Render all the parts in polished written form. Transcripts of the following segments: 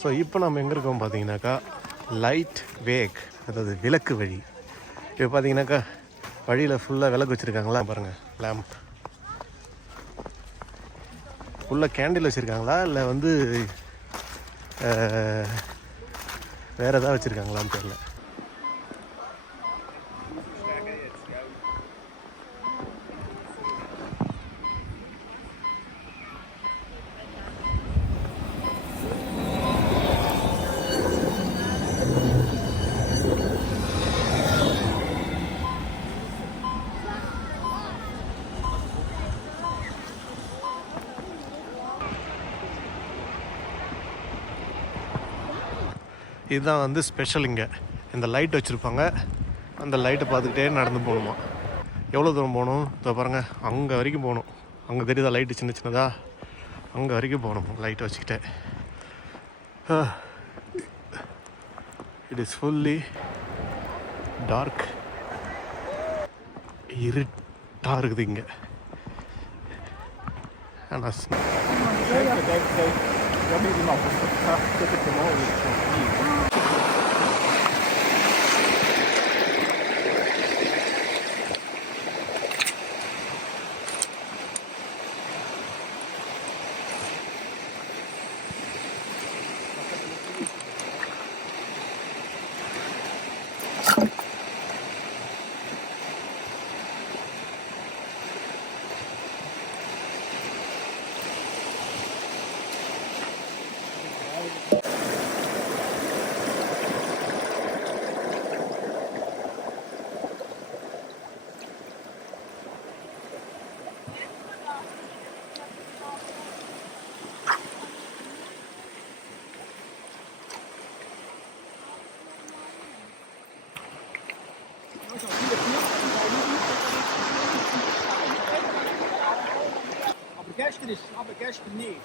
ஸோ இப்போ நம்ம எங்கே இருக்கோம் பார்த்தீங்கன்னாக்கா லைட் வேக், அதாவது விளக்கு வழி. இப்போ பார்த்தீங்கன்னாக்கா வழியில் ஃபுல்லாக விளக்கு வச்சுருக்காங்களா பாருங்கள். லேம்ப் ஃபுல்லாக கேண்டில் வச்சுருக்காங்களா இல்லை வந்து வேறு எதாவது வச்சுருக்காங்களான்னு தெரியல. இதுதான் வந்து ஸ்பெஷல். இங்கே இந்த லைட் வச்சுருப்பாங்க, அந்த லைட்டை பார்த்துக்கிட்டே நடந்து போகணுமா. எவ்வளோ தூரம் போகணும்? இப்போ பாருங்கள், அங்கே வரைக்கும் போகணும். அங்கே தெரியுதா லைட்டு சின்ன சின்னதாக? அங்கே வரைக்கும் போகணும் லைட்டை வச்சுக்கிட்டே. இட் இஸ் ஃபுல்லி டார்க், இருட்டாக இருக்குது இங்கே. ஆனால் aber gestern nicht.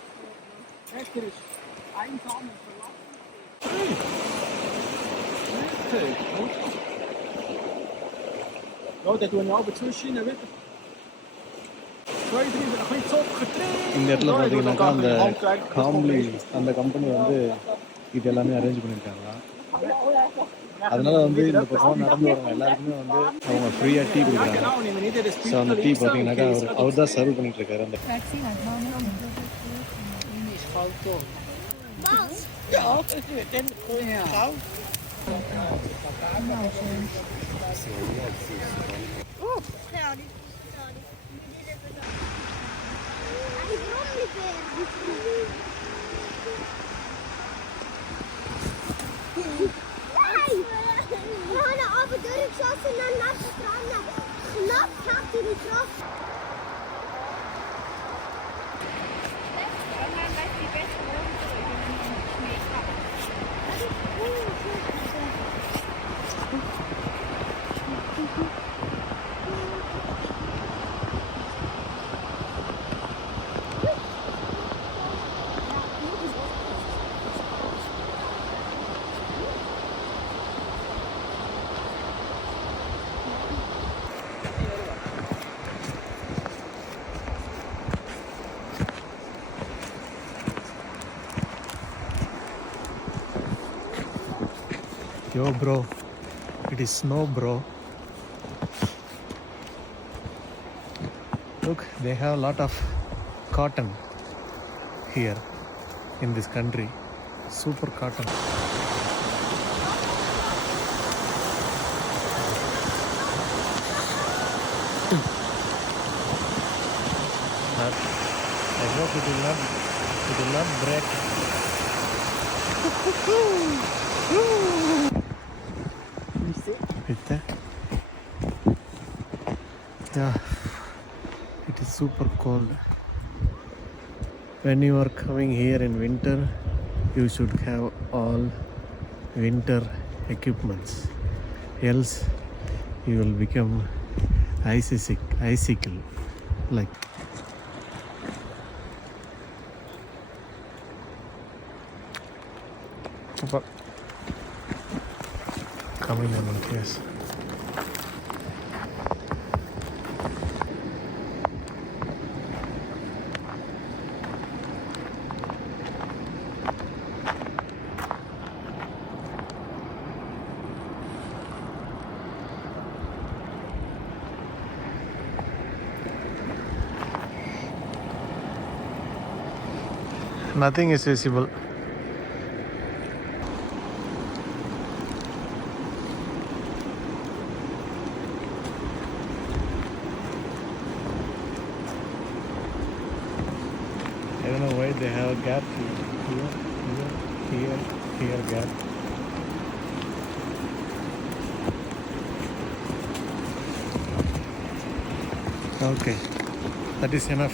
Gestern ist einsam und verlassen. Ja, dann tue ich aber zwischen wieder 2-3 ein bisschen Zucker drin. இந்த இடத்துல பார்த்தீங்கன்னாக்கா அந்த காம்லி அந்த கம்பெனி வந்து இது எல்லாமே அரேஞ்ச் பண்ணியிருக்காங்க. அதனால வந்து இந்த பக்கம் நடந்து வரவங்க எல்லாருக்குமே வந்து அவங்க ஃப்ரீயாக டீ கொடுக்குறாங்க. ஸோ அந்த டீ பார்த்தீங்கன்னாக்கா அவர் தான் சர்வ் பண்ணிட்டு இருக்காரு. அந்த durchgeschossen, dann nach dran. Knapp habt ihr getroffen. Yo bro, it is snow bro. Look, they have a lot of cotton here in this country. Super cotton. I hope it will not break. Yeah, it is super cold. When you are coming here in winter, you should have all winter equipments, else you will become icicle like. Coming in one case. Nothing is visible. I don't know why they have a gap here gap. Okay, that is enough.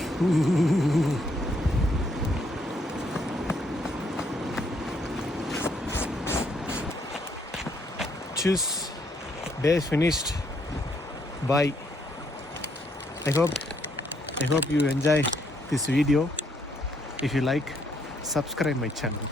Choose. Day finished. Bye. I hope you enjoy this video. If you like, subscribe my channel.